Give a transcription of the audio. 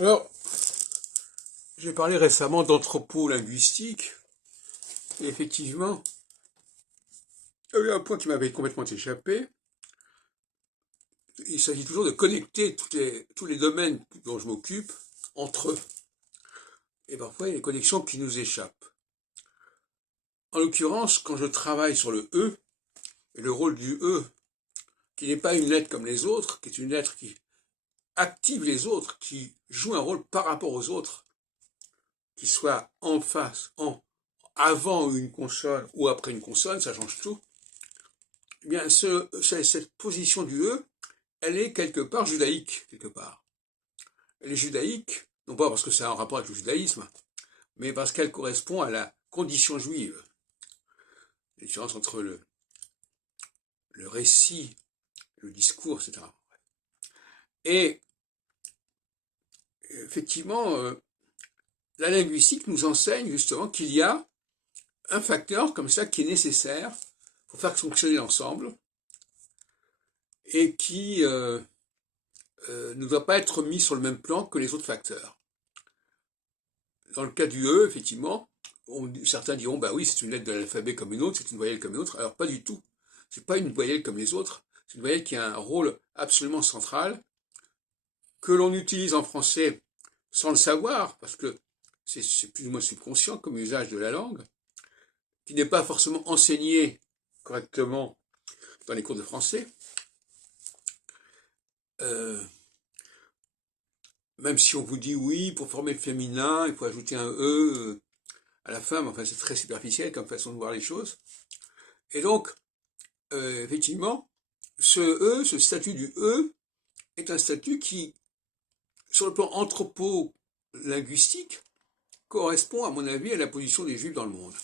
Alors, j'ai parlé récemment d'anthropo-linguistique, et effectivement, il y a eu un point qui m'avait complètement échappé. Il s'agit toujours de connecter tous les domaines dont je m'occupe entre eux. Et parfois, il y a des connexions qui nous échappent. En l'occurrence, quand je travaille sur le E, et le rôle du E, qui n'est pas une lettre comme les autres, qui est une lettre qui active les autres, qui joue un rôle par rapport aux autres, qui soit en face, avant une consonne ou après une consonne, ça change tout. Eh bien, cette position du E, elle est quelque part judaïque, quelque part. Elle est judaïque, non pas parce que ça a un rapport avec le judaïsme, mais parce qu'elle correspond à la condition juive. La différence entre le récit, le discours, etc. Et effectivement, la linguistique nous enseigne justement qu'il y a un facteur comme ça qui est nécessaire pour faire fonctionner l'ensemble et qui ne doit pas être mis sur le même plan que les autres facteurs. Dans le cas du E, effectivement, certains diront, bah oui, c'est une lettre de l'alphabet comme une autre, c'est une voyelle comme une autre. Alors pas du tout. C'est pas une voyelle comme les autres. C'est une voyelle qui a un rôle absolument central, que l'on utilise en français sans le savoir, parce que c'est plus ou moins subconscient comme usage de la langue, qui n'est pas forcément enseigné correctement dans les cours de français. Euh, Même si on vous dit oui, pour former le féminin, il faut ajouter un E à la fin, mais enfin c'est très superficiel comme façon de voir les choses. Et donc, effectivement, ce E, ce statut du E, est un statut qui, sur le plan anthropo-linguistique, correspond à mon avis à la position des Juifs dans le monde.